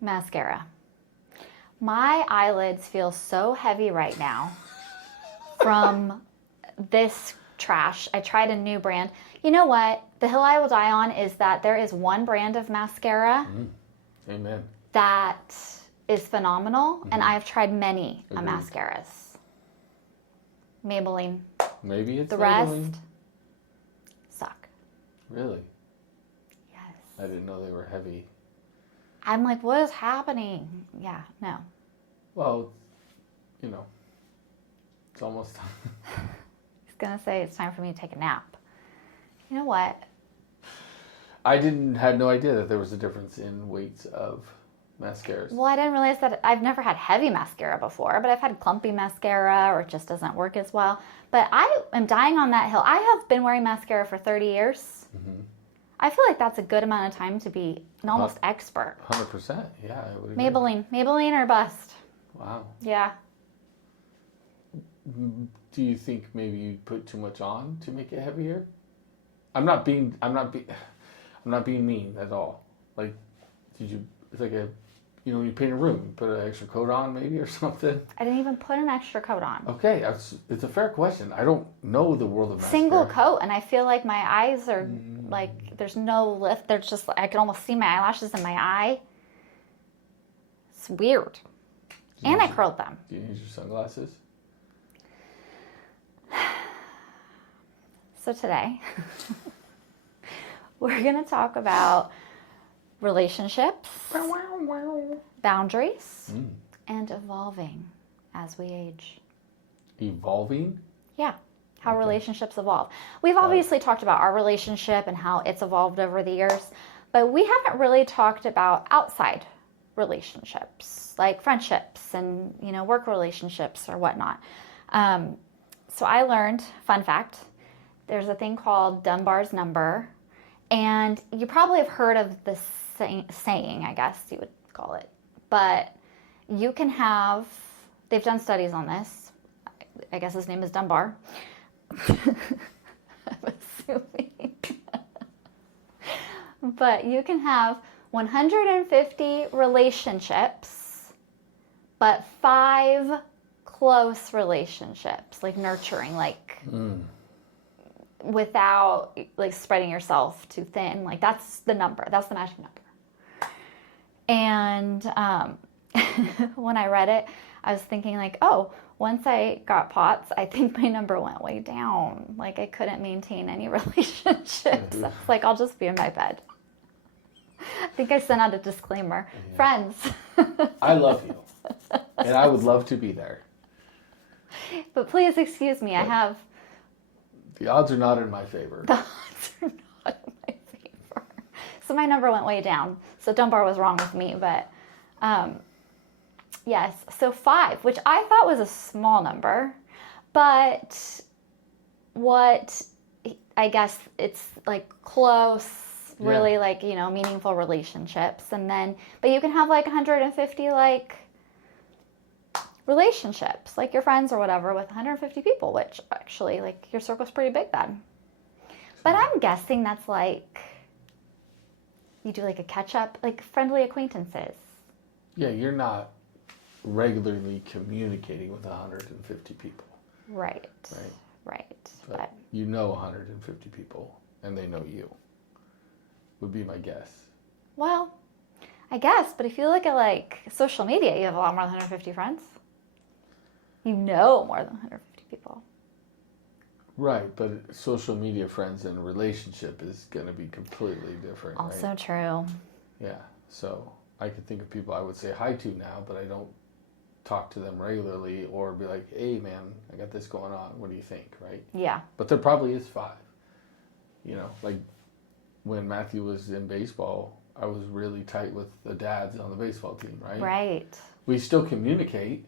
Mascara. My eyelids feel so heavy right now from this trash. I tried a new brand. You know what? The hill I will die on is that there is one brand of mascara Amen. that is phenomenal, and I've tried many Agreed. mascaras. Maybelline. Maybe it's The Maybelline. rest suck. Really? Yes. I didn't know they were heavy. I'm like, what is happening? Yeah, no. Well, you know, it's almost time. He's gonna say it's time for me to take a nap. You know what? I had no idea that there was a difference in weights of mascaras. Well, I didn't realize that. I've never had heavy mascara before, but I've had clumpy mascara or it just doesn't work as well. But I am dying on that hill. I have been wearing mascara for 30 years. I feel like that's a good amount of time to be an almost expert. 100%. Yeah, I would agree. Maybelline or bust. Wow. Yeah. Do you think maybe you put too much on to make it heavier? I'm not being mean at all. Like, did you? It's like when you paint a room, you put an extra coat on maybe or something. I didn't even put an extra coat on. Okay, it's a fair question. I don't know the world of mascara. Single coat, and I feel like my eyes are like there's no lift. There's just I can almost see my eyelashes in my eye. It's weird. And I curled them. Do you use your sunglasses? So today, we're going to talk about relationships, boundaries, and evolving as we age. Evolving? Yeah, how relationships evolve. We've obviously talked about our relationship and how it's evolved over the years, but we haven't really talked about outside relationships, like friendships and, work relationships or whatnot. So I learned, fun fact, there's a thing called Dunbar's number, and you probably have heard of this saying, I guess you would call it, but you can have, they've done studies on this, I guess his name is Dunbar, I'm assuming, but you can have 150 relationships, but 5 close relationships, like nurturing, like without like spreading yourself too thin. Like that's the number. That's the magic number. And when I read it, I was thinking like, oh, once I got POTS, I think my number went way down. Like I couldn't maintain any relationships. I was like, I'll just be in my bed. I think I sent out a disclaimer. Yeah. Friends. I love you. And I would love to be there. But please excuse me, I have... The odds are not in my favor. The odds are not in my favor. So my number went way down. So Dunbar was wrong with me, but... yes, so 5, which I thought was a small number. But what... I guess it's like close... really like, meaningful relationships. And then, but you can have like 150 like relationships, like your friends or whatever with 150 people, which actually like your circle's pretty big then. But I'm guessing that's like, you do like a catch up, like friendly acquaintances. Yeah, you're not regularly communicating with 150 people. Right. But you know 150 people and they know you. Would be my guess. Well, I guess, but if you look at like social media, you have a lot more than 150 friends. You know more than 150 people. Right, but social media friends and relationship is going to be completely different. Also right? true. Yeah, so I could think of people I would say hi to now, but I don't talk to them regularly or be like, hey man, I got this going on. What do you think, right? Yeah. But there probably is 5. Like when Matthew was in baseball, I was really tight with the dads on the baseball team, right? Right. We still communicate,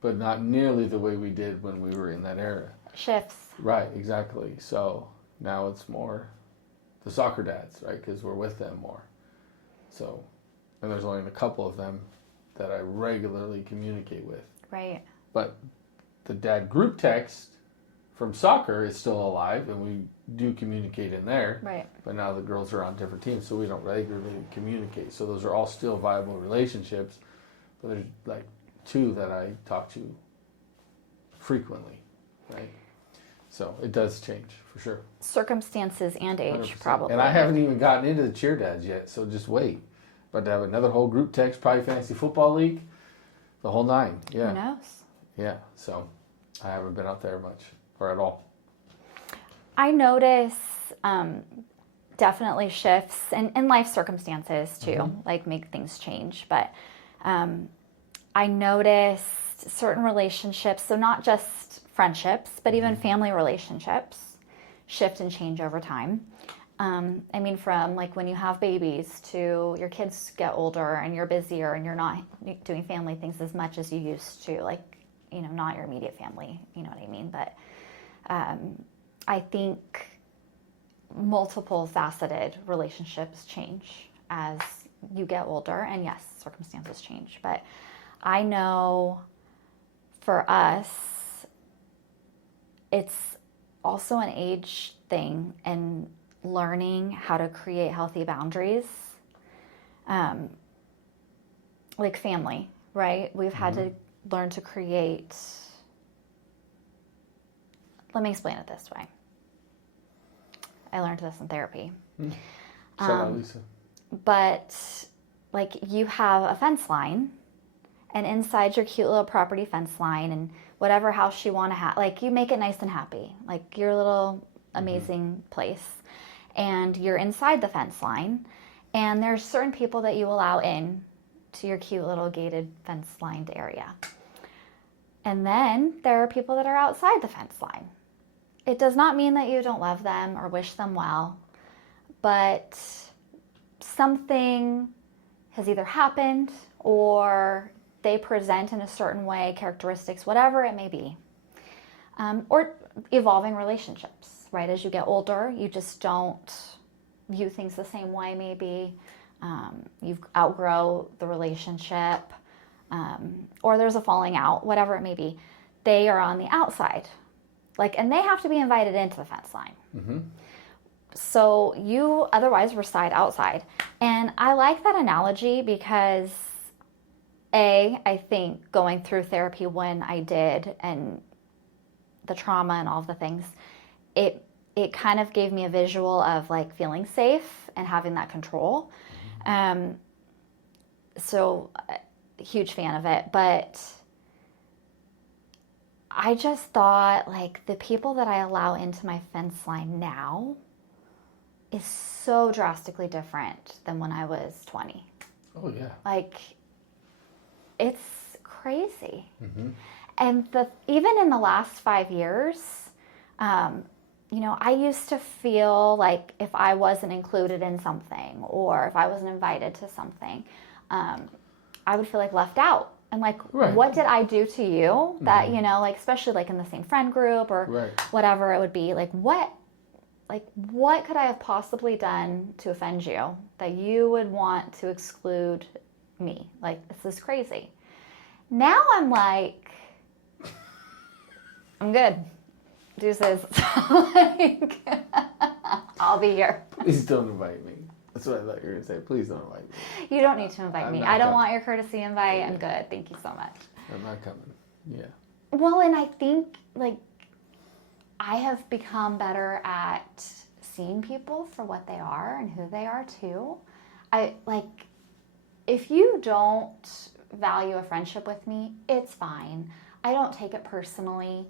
but not nearly the way we did when we were in that era. Shifts. Right, exactly. So now it's more the soccer dads, right? Because we're with them more. So, and there's only a couple of them that I regularly communicate with. Right. But the dad group text from soccer is still alive, and we do communicate in there. Right. But now the girls are on different teams, so we don't regularly communicate. So those are all still viable relationships. But there's like 2 that I talk to frequently, right? So it does change for sure. Circumstances and age, 100%. probably. And I haven't even gotten into the cheer dads yet, so just wait. But to have another whole group text, probably fantasy football league, the whole 9. Yeah. Who knows? Yeah. So I haven't been out there much or at all. I notice definitely shifts in life circumstances too, like make things change. But I noticed certain relationships, so not just friendships, but even family relationships shift and change over time. I mean, from like when you have babies to your kids get older and you're busier and you're not doing family things as much as you used to, like, you know, not your immediate family, you know what I mean? But I think multiple faceted relationships change as you get older, and yes, circumstances change. But I know for us, it's also an age thing and learning how to create healthy boundaries. Like family, right? We've had to learn to create. Let me explain it this way. I learned this in therapy. Shout out, Lisa. But like you have a fence line, and inside your cute little property fence line and whatever house you want to have, like you make it nice and happy, like your little amazing place. And you're inside the fence line, and there's certain people that you allow in to your cute little gated fence lined area. And then there are people that are outside the fence line. It does not mean that you don't love them or wish them well, but something has either happened or they present in a certain way, characteristics, whatever it may be. Or evolving relationships, right? As you get older, you just don't view things the same way, maybe. You've outgrow the relationship, or there's a falling out, whatever it may be. They are on the outside. And they have to be invited into the fence line. So you otherwise reside outside. And I like that analogy because, I think going through therapy when I did and the trauma and all the things, it kind of gave me a visual of like feeling safe and having that control. So huge fan of it. But I just thought like the people that I allow into my fence line now is so drastically different than when I was 20. Oh, yeah. Like, it's crazy. And even in the last 5 years, you know, I used to feel like if I wasn't included in something or if I wasn't invited to something, I would feel like left out. And like, what did I do to you that, you know, like, especially like in the same friend group or whatever it would be, like what could I have possibly done to offend you that you would want to exclude me? Like, this is crazy. Now I'm like, I'm good. Deuces. Like, I'll be here. Please don't invite me. That's what I thought you were going to say. Please don't invite me. You don't need to invite me. I don't want your courtesy invite. I'm good. Thank you so much. I'm not coming. Yeah. Well, and I think, like, I have become better at seeing people for what they are and who they are, too. If you don't value a friendship with me, it's fine. I don't take it personally.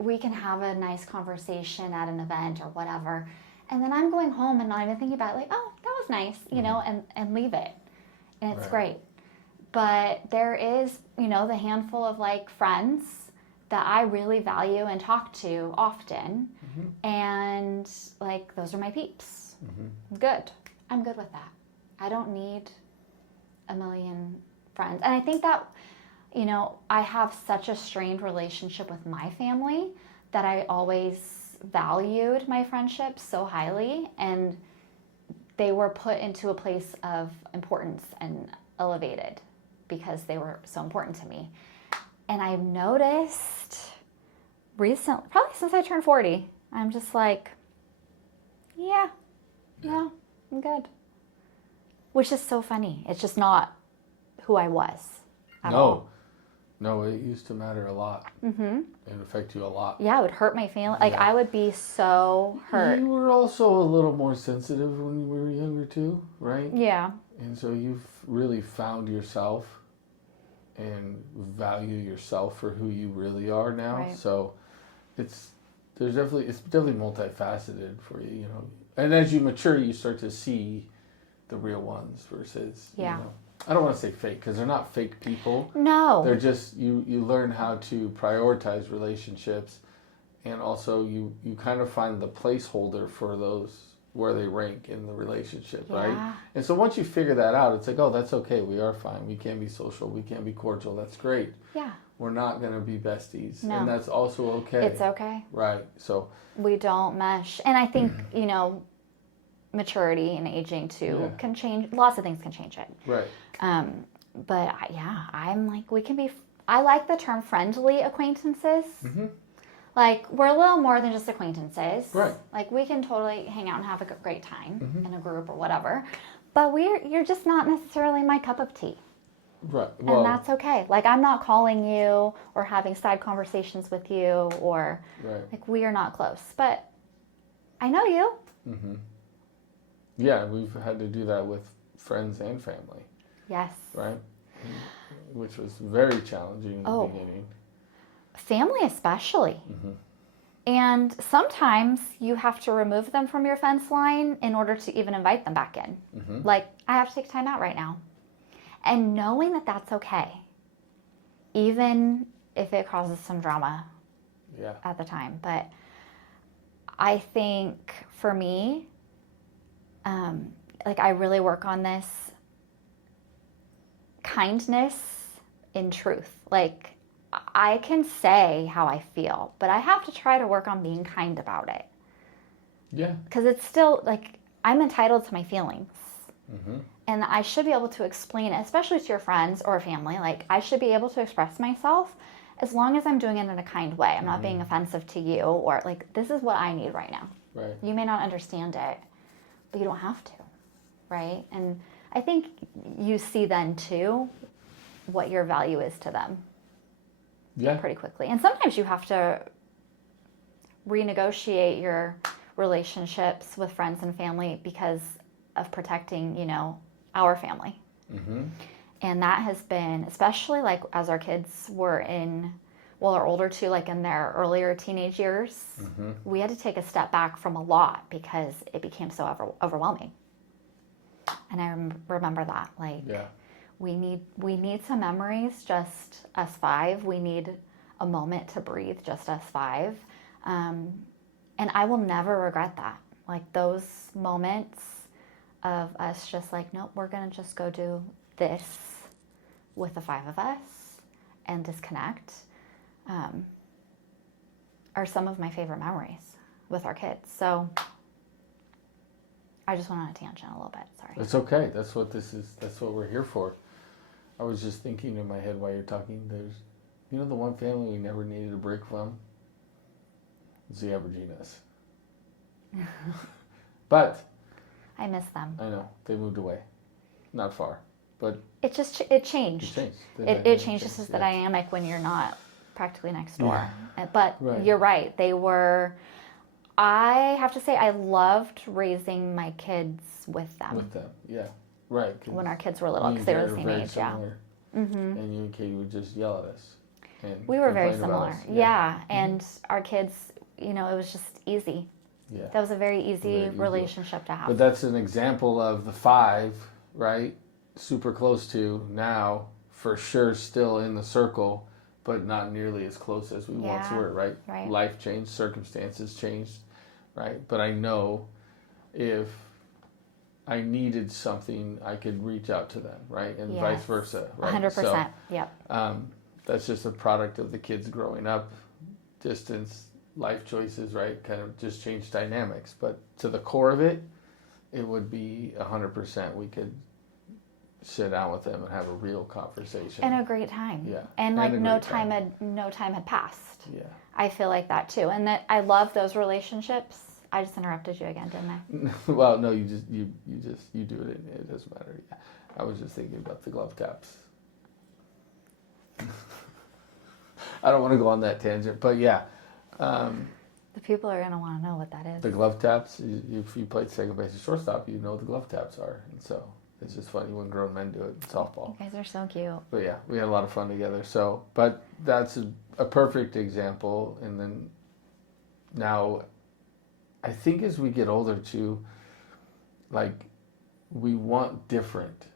We can have a nice conversation at an event or whatever. And then I'm going home and not even thinking about it, like, oh, that was nice, you know, and leave it. And it's great. But there is, you know, the handful of like friends that I really value and talk to often. And like, those are my peeps. Good. I'm good with that. I don't need a million friends. And I think that, you know, I have such a strained relationship with my family that I always valued my friendships so highly, and they were put into a place of importance and elevated because they were so important to me. And I've noticed recently, probably since I turned 40, I'm just like, yeah, I'm good. Which is so funny. It's just not who I was at all. No, it used to matter a lot. Mm-hmm. It would affect you a lot. Yeah, it would hurt my feelings. Like, I would be so hurt. You were also a little more sensitive when you were younger too, right? Yeah. And so you've really found yourself and value yourself for who you really are now. Right. So it's definitely multifaceted for you, you know. And as you mature, you start to see the real ones versus, you know, I don't want to say fake because they're not fake people. No. They're just, you learn how to prioritize relationships, and also you kind of find the placeholder for those where they rank in the relationship, right? And so once you figure that out, it's like, oh, that's okay. We are fine. We can be social. We can be cordial. That's great. Yeah. We're not going to be besties. No. And that's also okay. It's okay. Right. So we don't mesh. And I think, you know, maturity and aging too can change. Lots of things can change it. Right. But I'm like, I like the term friendly acquaintances. Mm-hmm. Like, we're a little more than just acquaintances. Right. Like, we can totally hang out and have a great time in a group or whatever. But you're just not necessarily my cup of tea. Right. Well, and that's okay. Like, I'm not calling you or having side conversations with you or, like, we are not close. But I know you. Mm-hmm. Yeah, we've had to do that with friends and family. Yes. Right? Which was very challenging in the beginning. Family especially. Mm-hmm. And sometimes you have to remove them from your fence line in order to even invite them back in. Mm-hmm. Like, I have to take time out right now. And knowing that that's okay, even if it causes some drama at the time. But I think for me, like, I really work on this kindness in truth. Like, I can say how I feel, but I have to try to work on being kind about it. Yeah. Because it's still, like, I'm entitled to my feelings. Mm-hmm. And I should be able to explain it, especially to your friends or family. Like, I should be able to express myself as long as I'm doing it in a kind way. I'm not being offensive to you or, like, this is what I need right now. Right. You may not understand it, but you don't have to, right? And I think you see then, too, what your value is to them. Yeah. Pretty quickly. And sometimes you have to renegotiate your relationships with friends and family because of protecting, you know, our family. Mm-hmm. And that has been, especially like as our kids were are older too, like in their earlier teenage years, we had to take a step back from a lot because it became so overwhelming. And I remember that, like, we need some memories, just us five. We need a moment to breathe, just us five. And I will never regret that. Like, those moments of us just like, nope, we're going to just go do this with the five of us and disconnect, are some of my favorite memories with our kids. So I just went on a tangent a little bit. Sorry. It's okay. That's what this is. That's what we're here for. I was just thinking in my head while you're talking, there's, you know, the one family we never needed a break from? It's the Aborginas. But I miss them. I know. They moved away. Not far. But it changed. It changed. It changes the dynamic when you're not practically next door. Yeah. But you're right. They were, I have to say, I loved raising my kids with them. Yeah. Right. When our kids were little, because they were the same age, Mm-hmm. And you and Katie would just yell at us. And we were very similar. Yeah. And our kids, you know, it was just easy. Yeah. That was a very easy relationship to have. But that's an example of the five, right? Super close to now, for sure still in the circle, but not nearly as close as we once were, right? Life changed, circumstances changed, right? But I know if I needed something, I could reach out to them, right? And vice versa, right? 100%, so, yep. That's just a product of the kids growing up, distance, life choices, right? Kind of just change dynamics. But to the core of it, it would be 100%. We could sit down with them and have a real conversation. And a great time. Yeah. And like a no great time had passed. Yeah. I feel like that too. And that I love those relationships. I just interrupted you again, didn't I? Well, no, you do it. It doesn't matter. Yeah. I was just thinking about the glove taps. I don't want to go on that tangent, but yeah. The people are going to want to know what that is. The glove taps, if you played second base or shortstop, you know what the glove taps are. And so it's just funny when grown men do it in softball. You guys are so cute. But yeah, we had a lot of fun together. So, but that's a perfect example. And then now, I think as we get older too, like we want different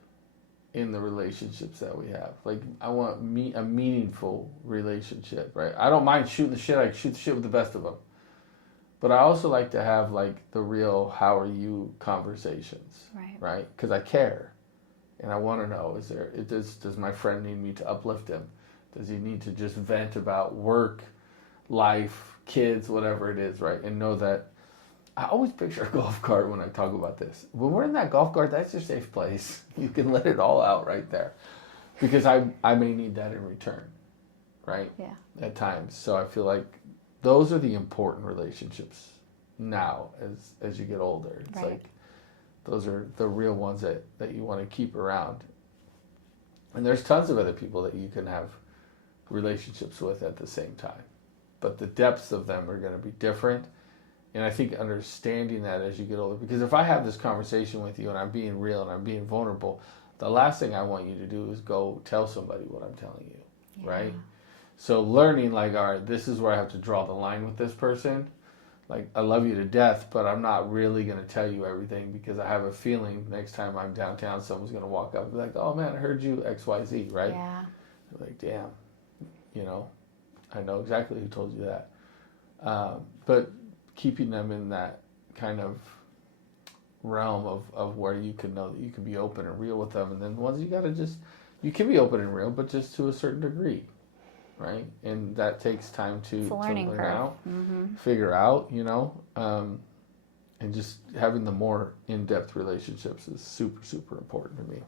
in the relationships that we have. Like I want a meaningful relationship, right? I don't mind shooting the shit. I shoot the shit with the best of them. But I also like to have like the real "how are you" conversations, right? Because I care, and I want to know: does my friend need me to uplift him? Does he need to just vent about work, life, kids, whatever it is, right? And know that I always picture a golf cart when I talk about this. When we're in that golf cart, that's your safe place. You can let it all out right there, because I may need that in return, right? Yeah. At times, so I feel like those are the important relationships now as you get older. It's like those are the real ones that you want to keep around. And there's tons of other people that you can have relationships with at the same time. But the depths of them are going to be different. And I think understanding that as you get older, because if I have this conversation with you and I'm being real and I'm being vulnerable, the last thing I want you to do is go tell somebody what I'm telling you, right? So learning like, all right, this is where I have to draw the line with this person. Like, I love you to death, but I'm not really going to tell you everything because I have a feeling next time I'm downtown, someone's going to walk up and be like, oh man, I heard you X, Y, Z, right? Yeah. Like, damn, I know exactly who told you that. But keeping them in that kind of realm of where you can know that you can be open and real with them. And then ones you can be open and real, but just to a certain degree. Right, and that takes time to learn out, figure out, and just having the more in-depth relationships is super, super important to me.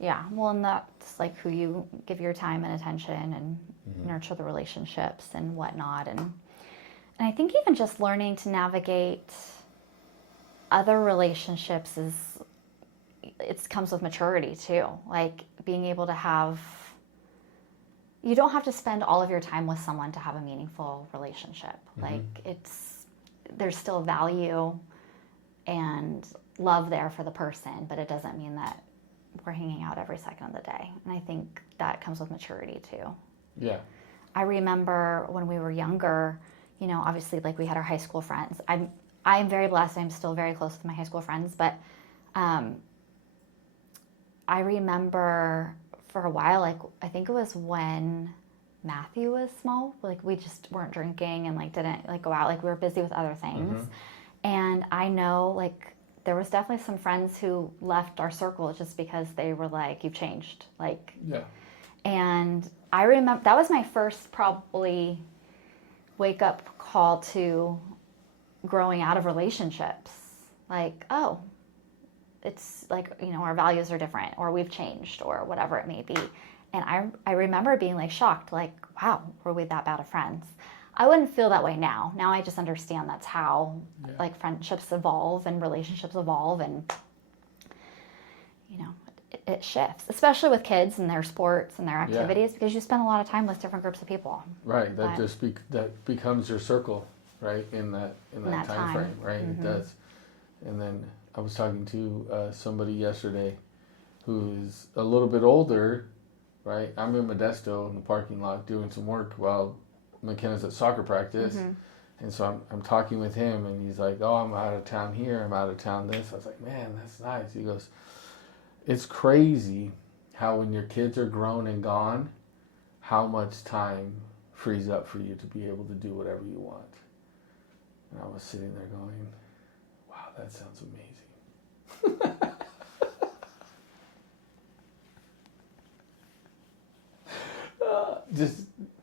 Yeah, well, and that's like who you give your time and attention and nurture the relationships and whatnot, and I think even just learning to navigate other relationships it comes with maturity too, like being able to have. You don't have to spend all of your time with someone to have a meaningful relationship. Like there's still value and love there for the person, but it doesn't mean that we're hanging out every second of the day. And I think that comes with maturity too. Yeah. I remember when we were younger, obviously like we had our high school friends. I'm very blessed. I'm still very close with my high school friends, but I remember for a while, like I think it was when Matthew was small, like we just weren't drinking and like didn't like go out, like we were busy with other things. And I know like there was definitely some friends who left our circle just because they were like, you've changed, like. Yeah. And I remember that was my first probably wake up call to growing out of relationships. Like, oh, it's like, our values are different or we've changed or whatever it may be. And I remember being like shocked, like, wow, were we that bad of friends? I wouldn't feel that way now. Now I just understand that's how like friendships evolve and relationships evolve and, it shifts, especially with kids and their sports and their activities because you spend a lot of time with different groups of people. Right. That that becomes your circle, right? In that time frame, right? It does. And then I was talking to somebody yesterday who's a little bit older, right? I'm in Modesto in the parking lot doing some work while McKenna's at soccer practice. And so I'm talking with him and he's like, oh, I'm out of town here. I'm out of town this. I was like, man, that's nice. He goes, it's crazy how when your kids are grown and gone, how much time frees up for you to be able to do whatever you want. And I was sitting there going, wow, that sounds amazing.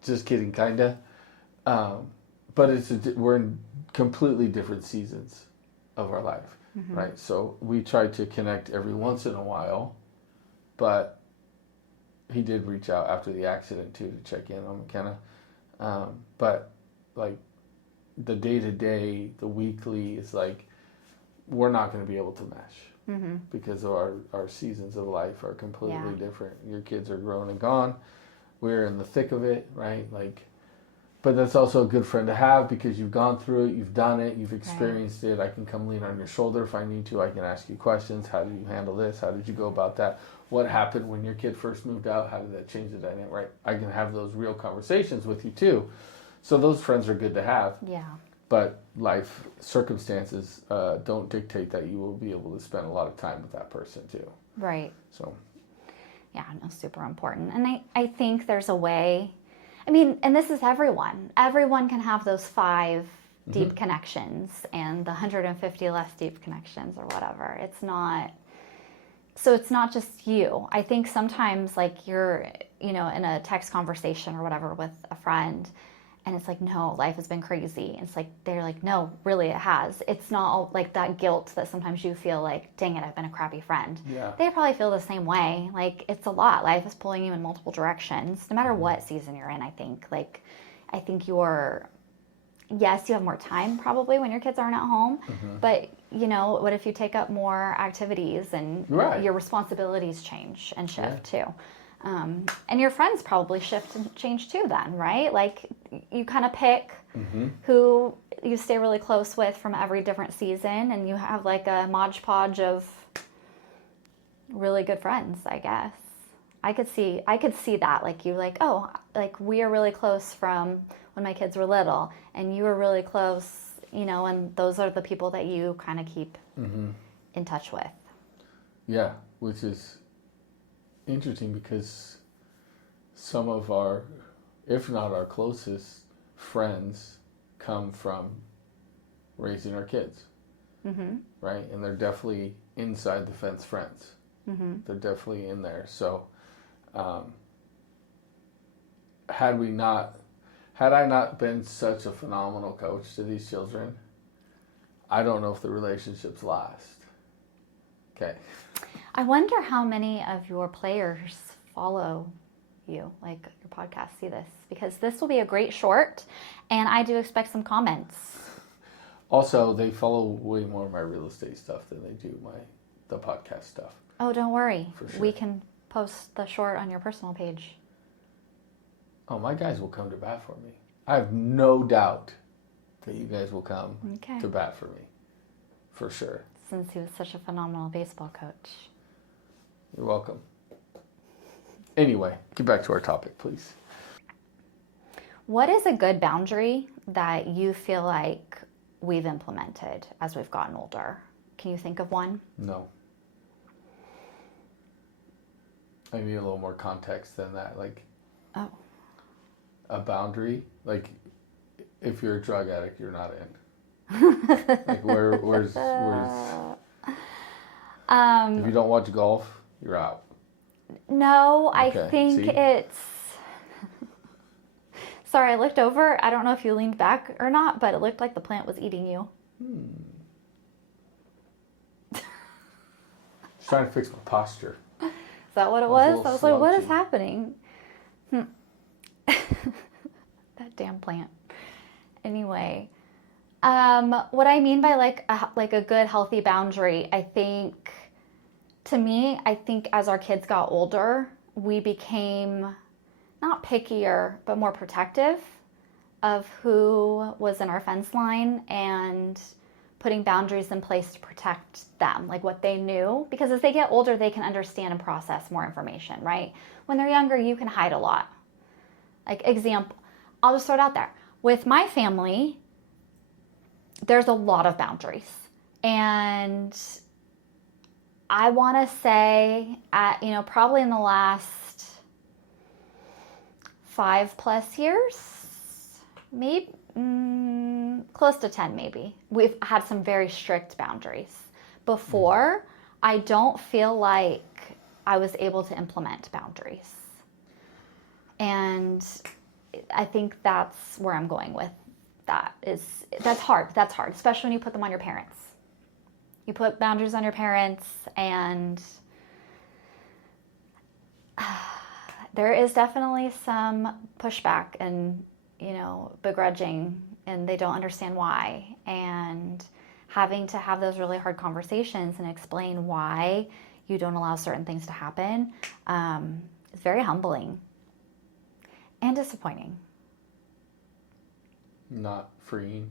Just kidding, kinda. But we're in completely different seasons of our life, right? So we try to connect every once in a while, but he did reach out after the accident too to check in on McKenna. But like the day-to-day, the weekly is like, we're not going to be able to mesh because of our seasons of life are completely different. Your kids are grown and gone. We're in the thick of it, right? Like, but that's also a good friend to have because you've gone through it, you've done it, you've experienced it. I can come lean on your shoulder if I need to. I can ask you questions. How did you handle this? How did you go about that? What happened when your kid first moved out? How did that change the dynamic, right? I can have those real conversations with you too. So those friends are good to have. Yeah. But life circumstances don't dictate that you will be able to spend a lot of time with that person too. Right. So. Yeah, no, super important. And I think there's a way, I mean, and this is everyone. Everyone can have those 5 deep connections and the 150 less deep connections or whatever. It's not just you. I think sometimes like you're, in a text conversation or whatever with a friend and it's like, no, life has been crazy. And it's like, they're like, no, really it has. It's not like that guilt that sometimes you feel like, dang it, I've been a crappy friend. Yeah. They probably feel the same way. Like it's a lot. Life is pulling you in multiple directions, no matter what season you're in, I think. Like, I think yes, you have more time probably when your kids aren't at home, but what if you take up more activities and your responsibilities change and shift too? And your friends probably shift and change too then, right? Like you kind of pick who you stay really close with from every different season and you have like a modge podge of really good friends, I guess. I could see that, like you like, oh, like we are really close from when my kids were little and you were really close, and those are the people that you kind of keep in touch with. Yeah, which is interesting because some of our, if not our closest friends, come from raising our kids, right? And they're definitely inside the fence friends. They're definitely in there. So, had I not been such a phenomenal coach to these children, I don't know if the relationships last. Okay. I wonder how many of your players follow you, like your podcast, see this, because this will be a great short, and I do expect some comments. Also, they follow way more of my real estate stuff than they do the podcast stuff. Oh, don't worry. For sure. We can post the short on your personal page. Oh, my guys will come to bat for me. I have no doubt that you guys will come to bat for me, for sure. Since he was such a phenomenal baseball coach. You're welcome. Anyway, get back to our topic, please. What is a good boundary that you feel like we've implemented as we've gotten older? Can you think of one? No. I need a little more context than that. Like, a boundary? Like, if you're a drug addict, you're not in. Like, where's if you don't watch golf, you're out. No, Okay, I think see? it's... Sorry, I looked over. I don't know if you leaned back or not, but it looked like the plant was eating you. Just trying to fix my posture. Is that what it I was? was a I was little like, what is slouchy. happening? That damn plant. Anyway, what I mean by like a good healthy boundary, I think, to me, I think as our kids got older, we became not pickier, but more protective of who was in our fence line and putting boundaries in place to protect them, like what they knew. Because as they get older, they can understand and process more information, right? When they're younger, you can hide a lot. Like example, I'll just throw it out there. With my family, there's a lot of boundaries. And I want to say probably in the last 5+ years, maybe close to 10 maybe, we've had some very strict boundaries. Before, I don't feel like I was able to implement boundaries. And I think that's where I'm going with that. That's hard, especially when you put them on your parents. You put boundaries on your parents, and There is definitely some pushback and, begrudging, and they don't understand why. And having to have those really hard conversations and explain why you don't allow certain things to happen is very humbling and disappointing. Not freeing.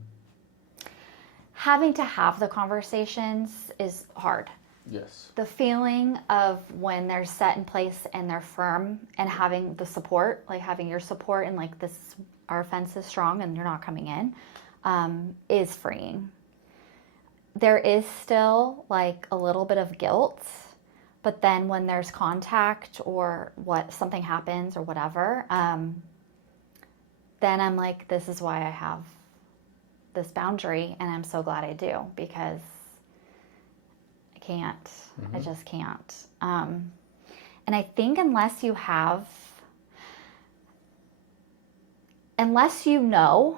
Having to have the conversations is hard. Yes. The feeling of when they're set in place and they're firm, and having the support, like having your support and like this, our fence is strong and you're not coming in, is freeing. There is still like a little bit of guilt, but then when there's contact or something happens or whatever, then I'm like, this is why I have this boundary, and I'm so glad I do, because I can't. Mm-hmm. I just can't. And I think unless you know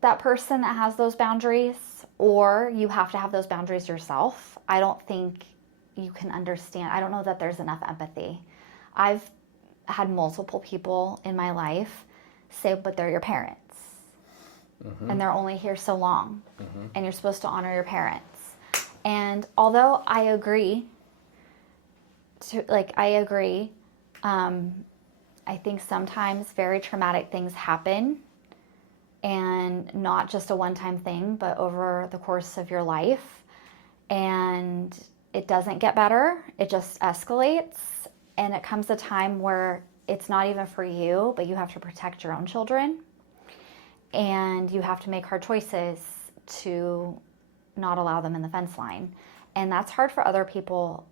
that person that has those boundaries, or you have to have those boundaries yourself, I don't think you can understand. I don't know that there's enough empathy. I've had multiple people in my life say, but they're your parents. Mm-hmm. And they're only here so long. Mm-hmm. And you're supposed to honor your parents. And although I agree, I think sometimes very traumatic things happen, and not just a one-time thing, but over the course of your life. And it doesn't get better. It just escalates. And it comes a time where it's not even for you, but you have to protect your own children. And you have to make hard choices to not allow them in the fence line. And that's hard for other people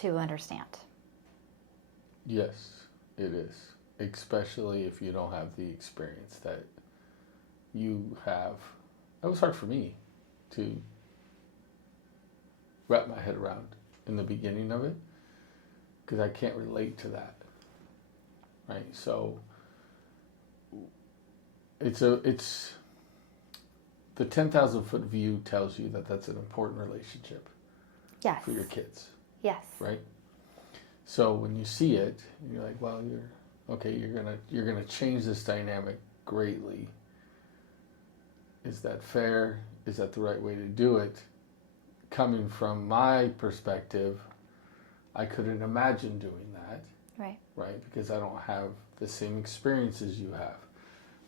to understand. Yes, it is. Especially if you don't have the experience that you have. That was hard for me to wrap my head around in the beginning of it, because I can't relate to that. Right? So it's the 10,000 foot view tells you that that's an important relationship. Yes. For your kids. Yes. Right? So when you see it, you're like, well, you're gonna change this dynamic greatly. Is that fair? Is that the right way to do it? Coming from my perspective, I couldn't imagine doing that. Right. Right? Because I don't have the same experiences you have.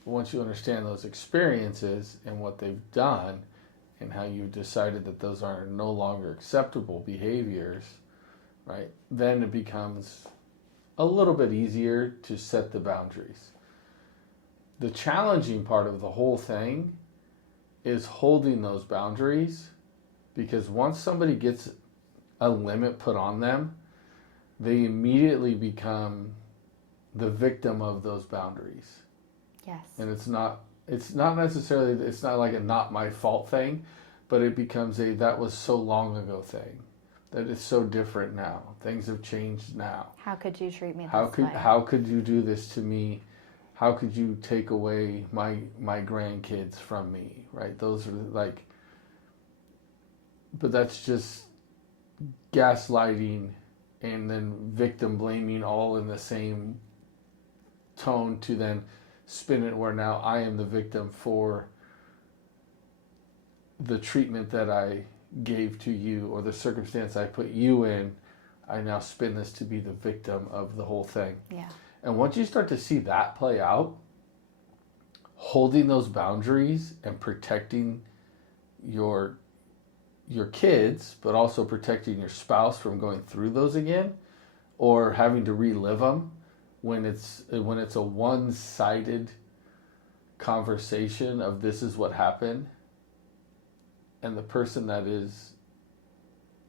But once you understand those experiences and what they've done and how you decided that those are no longer acceptable behaviors, right, then it becomes a little bit easier to set the boundaries. The challenging part of the whole thing is holding those boundaries, because once somebody gets a limit put on them, they immediately become the victim of those boundaries. Yes. And it's not necessarily, it's not like a not my fault thing, but it becomes a that was so long ago thing. That it's so different now. Things have changed now. How could you treat me this way? How could you do this to me? How could you take away my grandkids from me? Right? Those are like, but that's just gaslighting and then victim blaming all in the same tone to then spin it where now I am the victim for the treatment that I gave to you or the circumstance I put you in. I now spin this to be the victim of the whole thing. Yeah. And once you start to see that play out, holding those boundaries and protecting your kids, but also protecting your spouse from going through those again or having to relive them when it's a one-sided conversation of this is what happened, and the person that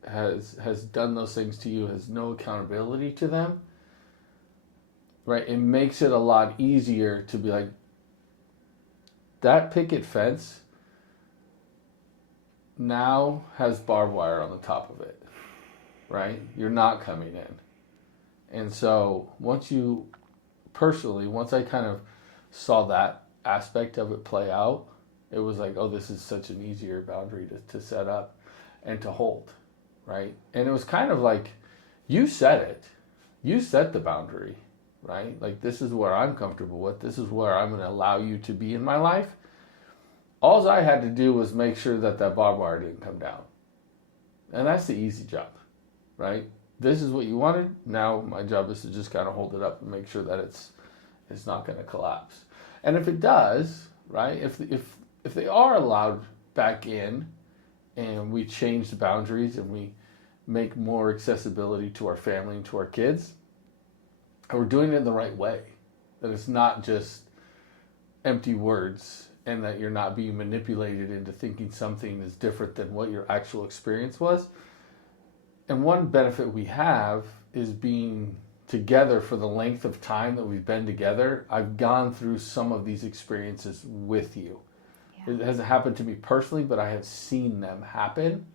has done those things to you has no accountability to them, right? It makes it a lot easier to be like, that picket fence now has barbed wire on the top of it, right? You're not coming in. And so once I kind of saw that aspect of it play out, it was like, oh, this is such an easier boundary to set up and to hold, right? And it was kind of like, you said it. you set the boundary, right? Like, this is where I'm comfortable with. This is where I'm going to allow you to be in my life. All I had to do was make sure that barbed wire didn't come down. And that's the easy job, right? This is what you wanted. Now my job is to just kind of hold it up and make sure that it's not going to collapse. And if it does, right? If they are allowed back in, and we change the boundaries and we make more accessibility to our family and to our kids, and we're doing it in the right way, that it's not just empty words, and that you're not being manipulated into thinking something is different than what your actual experience was. And one benefit we have is being together for the length of time that we've been together. I've gone through some of these experiences with you. Yeah. It hasn't happened to me personally, but I have seen them happen.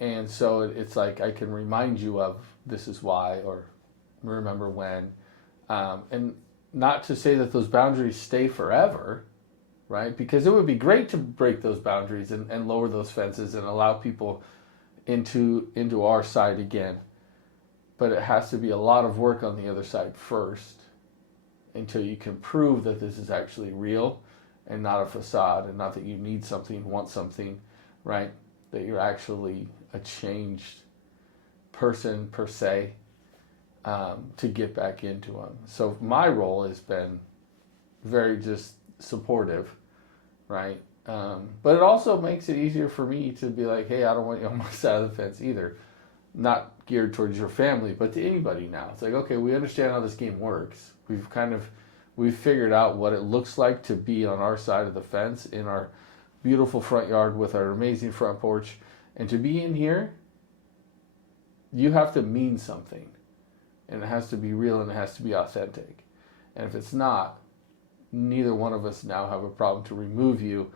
And so it's like I can remind you of this is why, or remember when. And not to say that those boundaries stay forever, right? Because it would be great to break those boundaries and lower those fences and allow people into our side again. But it has to be a lot of work on the other side first until you can prove that this is actually real and not a facade, and not that you need something, want something, right? That you're actually a changed person per se, to get back into them. So my role has been very just supportive, right? But it also makes it easier for me to be like, hey, I don't want you on my side of the fence either. Not geared towards your family, but to anybody now. It's like, okay, we understand how this game works. We've figured out what it looks like to be on our side of the fence in our beautiful front yard with our amazing front porch. And to be in here, you have to mean something. And it has to be real and it has to be authentic. And if it's not, neither one of us now have a problem to remove you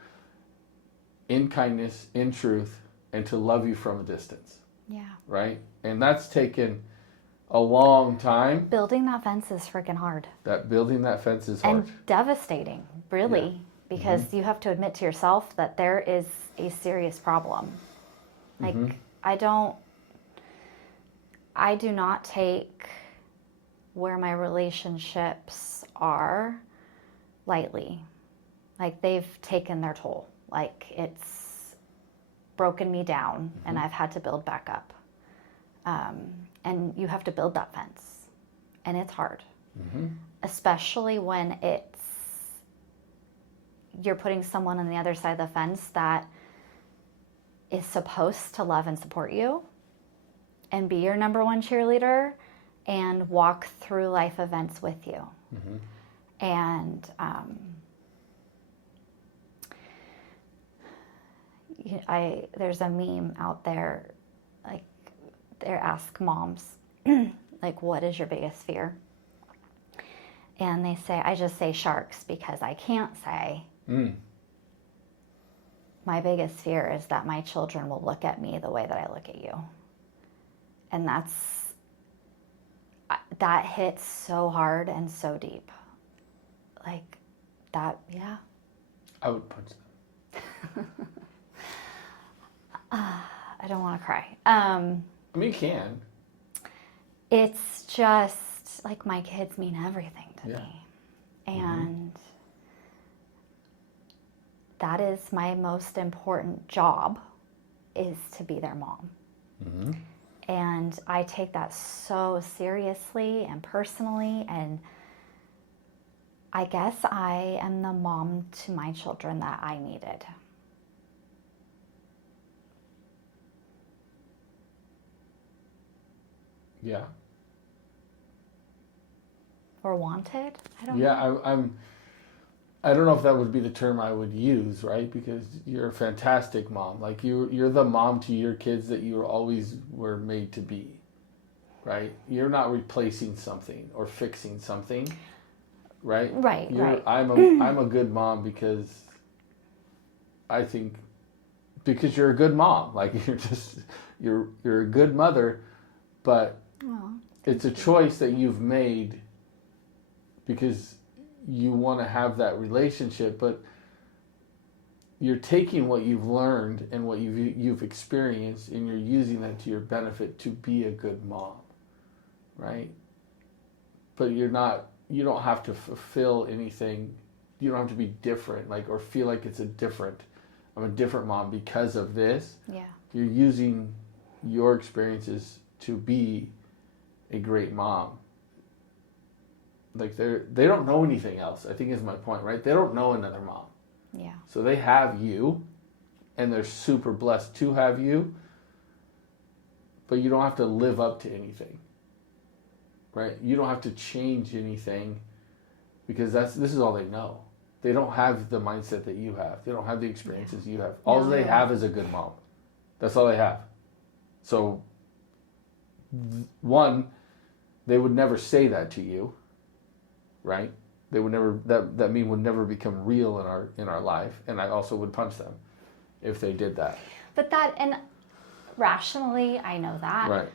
in kindness, in truth, and to love you from a distance. Yeah. Right? And that's taken a long time. Building that fence is freaking hard. Building that fence is hard. And devastating, really, because you have to admit to yourself that there is a serious problem. Like, I do not take where my relationships are lightly. Like, they've taken their toll. Like, it's broken me down, and I've had to build back up. And you have to build that fence, and it's hard, especially when you're putting someone on the other side of the fence that is supposed to love and support you and be your number one cheerleader and walk through life events with you. And there's a meme out there, like, they ask moms, like, what is your biggest fear? And they say, I just say sharks because I can't say. My biggest fear is that my children will look at me the way that I look at you. And that hits so hard and so deep. Like, that, yeah. I would punch them. I don't want to cry. I mean, you can. It's just, like, my kids mean everything to me. And that is my most important job, is to be their mom. And I take that so seriously and personally, and I guess I am the mom to my children that I needed. Yeah. Or wanted? I don't know. I don't know if that would be the term I would use, right? Because you're a fantastic mom. Like, you're the mom to your kids that you always were made to be, right? You're not replacing something or fixing something, right? Right. I'm a good mom because you're a good mom. Like, you're a good mother, but it's a choice that you've made because you want to have that relationship, but you're taking what you've learned and what you've experienced, and you're using that to your benefit to be a good mom, right? but you don't have to fulfill anything. You don't have to be different, like, or feel like I'm a different mom because of this. Yeah. You're using your experiences to be a great mom. Like they don't know anything else, I think is my point, right? They don't know another mom. Yeah. So they have you, and they're super blessed to have you, but you don't have to live up to anything, right? You don't have to change anything because this is all they know. They don't have the mindset that you have. They don't have the experiences you have. All they have is a good mom. That's all they have. So, one, they would never say that to you, right? They would never. That meme would never become real in our life, and I also would punch them if they did that. But and rationally, I know that. Right.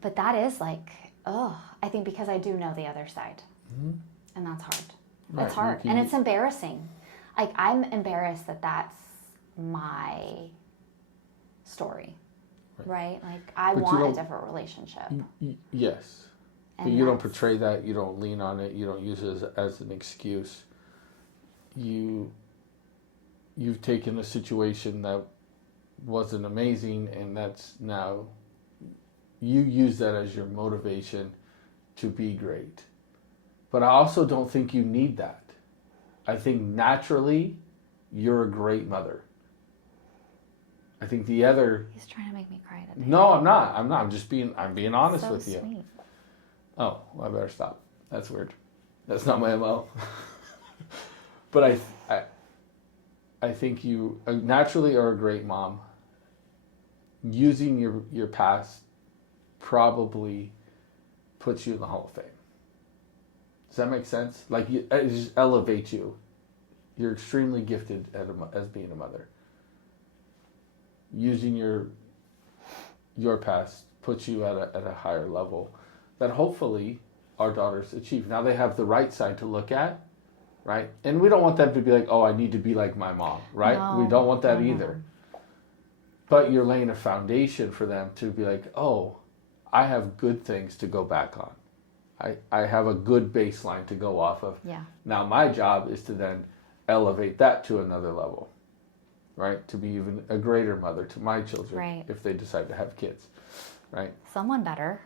But that is like, I think because I do know the other side, and that's hard. Right. It's hard, and it's embarrassing. Like, I'm embarrassed that that's my story, right? Like, I want a different relationship. Yes. But you don't portray that. You don't lean on it. You don't use it as an excuse. You've taken a situation that wasn't amazing, and that's now you use that as your motivation to be great. But I also don't think you need that. I think naturally you're a great mother. I think the other... He's trying to make me cry today. No, I'm not. I'm being honest with you. Sweet. Oh, well, I better stop. That's weird. That's not my MO. But I think you naturally are a great mom. Using your past probably puts you in the Hall of Fame. Does that make sense? Like, it just elevates you. You're extremely gifted as being a mother. Using your past puts you at a higher level that hopefully our daughters achieve. Now they have the right side to look at, right? And we don't want them to be like, oh, I need to be like my mom, right? No, we don't want that no. either. But you're laying a foundation for them to be like, oh, I have good things to go back on. I have a good baseline to go off of. Yeah. Now my job is to then elevate that to another level, right? To be even a greater mother to my children, right, if they decide to have kids, right? Someone better.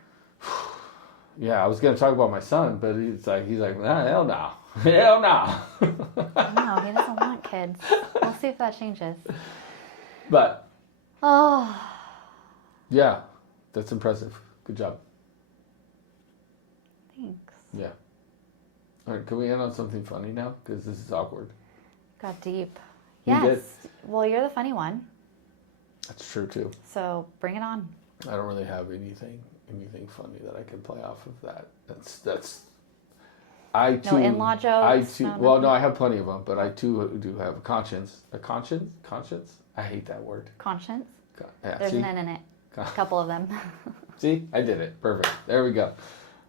Yeah, I was going to talk about my son, but he's like, hell no. Hell no. No, he doesn't want kids. We'll see if that changes. But, oh, yeah, that's impressive. Good job. Thanks. Yeah. All right, can we end on something funny now? Because this is awkward. Got deep. You Yes. did. Well, you're the funny one. That's true, too. So bring it on. I don't really have anything funny that I can play off of that. That's. I too. No in-law jokes. I too. No, well, nothing? no, I have plenty of them, but I too do have a conscience. A conscience? Conscience? I hate that word. Conscience. Yeah, There's see? an N in it. A couple of them. See, I did it. Perfect. There we go.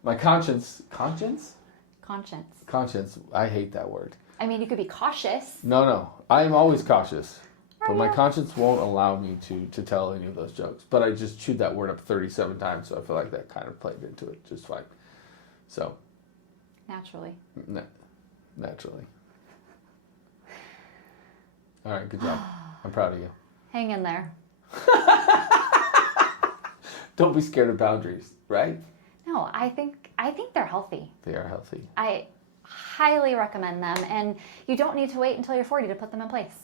My conscience. Conscience? Conscience. Conscience. I hate that word. I mean, you could be cautious. No. I am always cautious. Are But my you? conscience won't allow me to tell any of those jokes. But I just chewed that word up 37 times, so I feel like that kind of played into it just fine. So. Naturally. Naturally. All right, good job. I'm proud of you. Hang in there. Don't be scared of boundaries, right? No, I think they're healthy. They are healthy. I highly recommend them, and you don't need to wait until you're 40 to put them in place.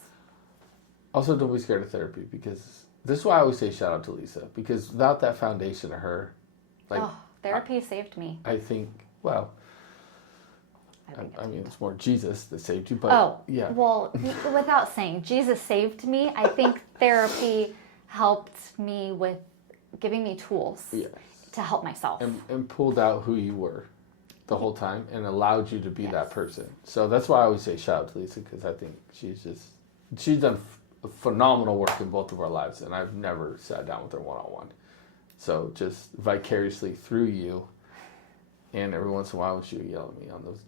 Also, don't be scared of therapy, because this is why I always say shout out to Lisa, because without that foundation of her, like, therapy saved me. I think, well, I mean, it's more Jesus that saved you, but yeah. Well, without saying Jesus saved me, I think therapy helped me with giving me tools to help myself. And pulled out who you were the whole time and allowed you to be that person. So that's why I always say shout out to Lisa, because I think she's done phenomenal work in both of our lives, and I've never sat down with her one-on-one. So just vicariously through you, and every once in a while she would yell at me on those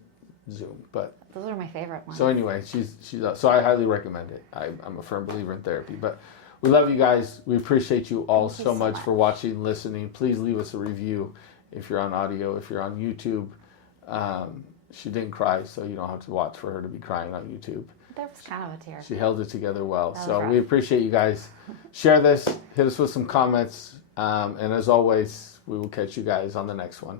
Zoom. But those are my favorite ones. so anyway, she's so I highly recommend it. I'm a firm believer in therapy. But we love you guys. We appreciate you all Thank you so much for watching, listening. Please leave us a review if you're on audio, if you're on YouTube. She didn't cry, so you don't have to watch for her to be crying on YouTube. There was kind of a tear. She held it together well. That was So rough. we appreciate you guys. Share this. Hit us with some comments. And as always, we will catch you guys on the next one.